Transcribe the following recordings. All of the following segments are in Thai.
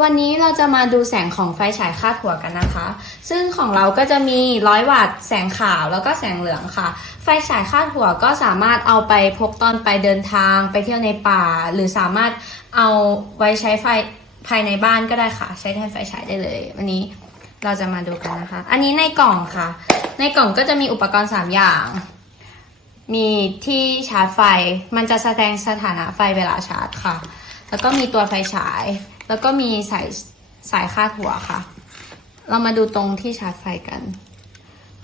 วันนี้เราจะมาดูแสงของไฟฉายคาดหัวกันนะคะ ซึ่งของเราก็จะมีร้อยวัตต์แสงขาวแล้วก็แสงเหลืองค่ะ ไฟฉายคาดหัวก็สามารถเอาไปพกตอนไปเดินทาง ไปเที่ยวในป่า หรือสามารถเอาไว้ใช้ไฟภายในบ้านก็ได้ค่ะ ใช้แทนไฟฉายได้เลย วันนี้เราจะมาดูกันนะคะ อันนี้ในกล่องค่ะ ในกล่องก็จะมีอุปกรณ์ 3 อย่าง มีที่ชาร์จไฟ มันจะแสดงสถานะไฟเวลาชาร์จค่ะ แล้วก็มีตัวไฟฉาย แล้วก็มีสายสายคาดหัวค่ะ เรามาดูตรงที่ชาร์จไฟกัน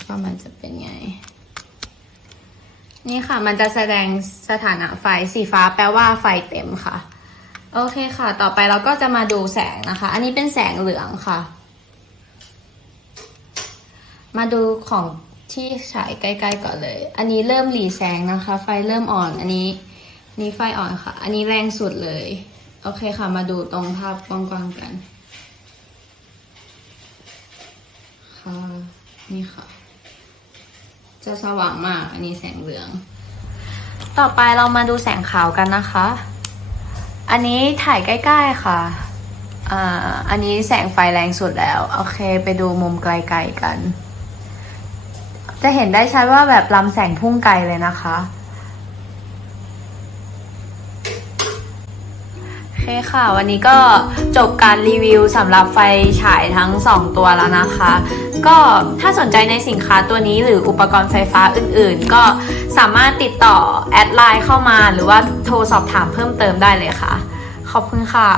ว่ามันจะเป็นไง นี่ค่ะ มันจะแสดงสถานะไฟสีฟ้าแปลว่าไฟเต็มค่ะ โอเคค่ะ ต่อไปเราก็จะมาดูแสงนะคะ อันนี้เป็นแสงเหลืองค่ะ มาดูของที่ฉายใกล้ๆก่อนเลย อันนี้เริ่มหลีแสงนะคะ ไฟเริ่มอ่อน อันนี้ นี่ไฟอ่อนค่ะ อันนี้แรงสุดเลย อเคค่ะ มาดูตรงภาพกว้างๆกัน ค่ะ นี่ค่ะ จะสว่างมาก อันนี้แสงเหลือง ต่อไปเรามาดูแสงขาวกันนะคะ อันนี้ถ่ายใกล้ๆค่ะอ่าอันนี้แสงไฟแรงสุดแล้ว โอเค ไปดูมุมไกลๆกัน จะเห็นได้ชัดว่าแบบลำแสงพุ่งไกลเลยนะคะ โอเคค่ะ วันนี้ก็จบการรีวิวสำหรับไฟฉายทั้ง 2 ตัวแล้วนะคะ ก็ถ้าสนใจในสินค้าตัวนี้หรืออุปกรณ์ไฟฟ้าอื่นๆ ก็สามารถติดต่อแอดไลน์เข้ามา หรือว่าโทรสอบถามเพิ่มเติมได้เลยค่ะ ขอบคุณค่ะ